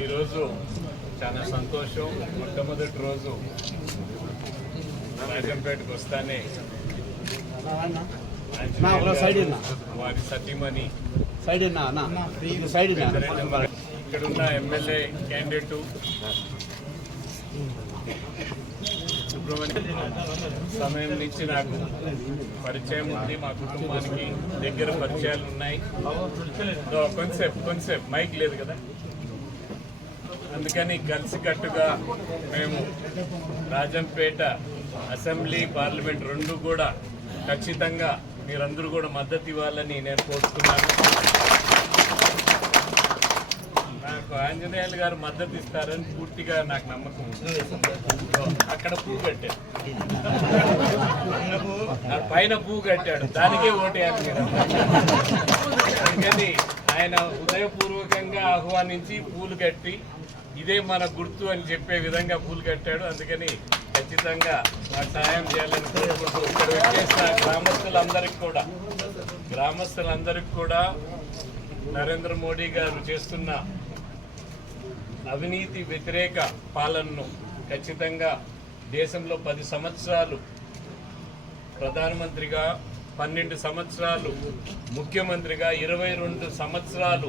ఈరోజు చాలా సంతోషం. మొట్టమొదటి రోజు రాజంపేటకు వస్తానే వారి సతీమణి ఇక్కడున్న ఎమ్మెల్యే క్యాండిడేటు సుబ్రహ్మణ్యం సమయం నుంచి నాకు పరిచయం ఉంది. మా కుటుంబానికి దగ్గర పరిచయాలు ఉన్నాయి. కొంచెంసేపు మైక్ లేదు కదా, అందుకని కలిసికట్టుగా మేము రాజంపేట అసెంబ్లీ పార్లమెంట్ రెండు కూడా ఖచ్చితంగా మీరందరూ కూడా మద్దతు ఇవ్వాలని నేను కోరుతున్నాను. నాకు ఆంజనేయులు గారు మద్దతు ఇస్తారని పూర్తిగా నాకు నమ్మకం ఉంది. అక్కడ పువ్వు కట్టాడు, పైన పువ్వు కట్టాడు, దానికే ఓటేయాలి మీరు. అందుకని ఆయన హృదయపూర్వకంగా ఆహ్వానించి పూలు కట్టి ఇదే మన గుర్తు అని చెప్పే విధంగా పూలు కట్టాడు. అందుకని ఖచ్చితంగా నాకు సహాయం చేయాలని కోరుకుంటూ ఇక్కడ వచ్చేసిన గ్రామస్తులందరికీ కూడా నరేంద్ర మోడీ గారు చేస్తున్న అవినీతి వ్యతిరేక పాలనను ఖచ్చితంగా దేశంలో 10 సంవత్సరాలు ప్రధానమంత్రిగా, 12 సంవత్సరాలు ముఖ్యమంత్రిగా, 22 సంవత్సరాలు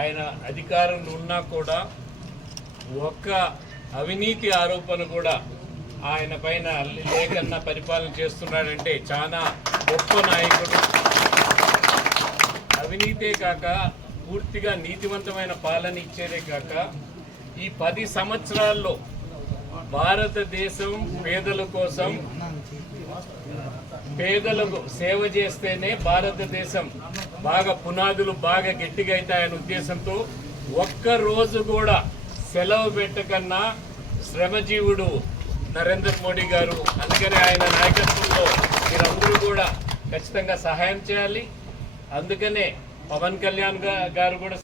ఆయన అధికారంలో ఉన్నా కూడా ఒక్క అవినీతి ఆరోపణ కూడా ఆయన పైన లేకన్నా పరిపాలన చేస్తున్నాడంటే చాలా గొప్ప నాయకుడు. అవినీతే కాక పూర్తిగా నీతివంతమైన పాలన ఇచ్చేదే కాక ఈ 10 సంవత్సరాల్లో భారతదేశం పేదల కోసం, పేదలకు సేవ చేస్తేనే భారతదేశం పునాదులు బాగా గట్టిగా అవుతాయనే ఉద్దేశంతో ఒక్క రోజు కూడా సెలవు పెట్టకన్నా శ్రమజీవుడు నరేంద్ర మోడీ గారు. అందుకని ఆయన నాయకత్వంలో మీరందరూ కూడా ఖచ్చితంగా సహాయం చేయాలి. అందుకనే పవన్ కళ్యాణ్ గారు కూడా